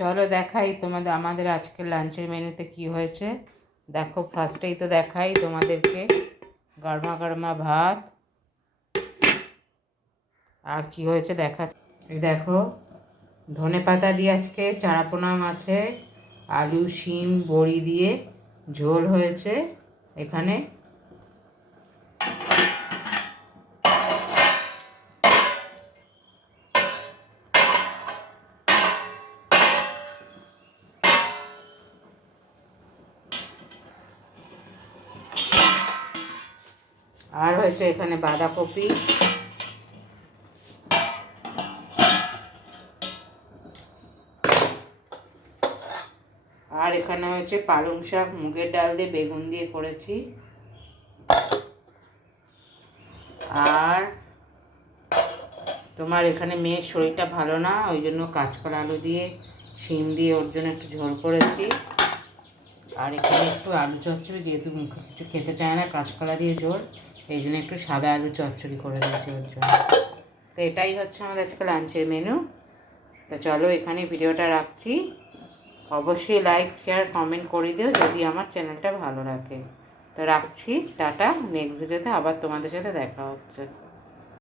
চলো দেখাই তোমাদের আমাদের আজকের লাঞ্চের মেনুতে কি হয়েছে। দেখো, ফার্স্টেই তো দেখাই তোমাদেরকে গরমা গরমা ভাত। আর কি হয়েছে দেখা, এই দেখো ধনেপাতা দিয়ে আজকে চারাপোনা মাছের আলু শিম বড়ি দিয়ে ঝোল হয়েছে এখানে। আর হয়েছে এখানে বাঁধাকপি, আর এখানে হচ্ছে পালং শাক মুগের ডাল দিয়ে বেগুন দিয়ে করেছি। আর তোমার এখানে মেয়ের শরীরটা ভালো না, ওই জন্য কাঁচকলা আলু দিয়ে শিম দিয়ে ওর জন্য একটু ঝোল করেছি। আর এখানে একটু আলু চচ্চড়ি, যেহেতু মুখে কিছু খেতে চায় না কাঁচকলা দিয়ে ঝোল, এই জন্য একটু সাদা আলু চচ্চড়ি করে দিয়েছি ওর জন্য। তো এটাই হচ্ছে আমাদের আজকে লাঞ্চের মেনু। তো চলো এখানে ভিডিওটা রাখছি। অবশ্যই লাইক শেয়ার কমেন্ট করে দিও যদি আমার চ্যানেলটা ভালো লাগে। তো রাখছি, টাটা। নেক্সট ভিডিওতে আবার তোমাদের সাথে দেখা হচ্ছে।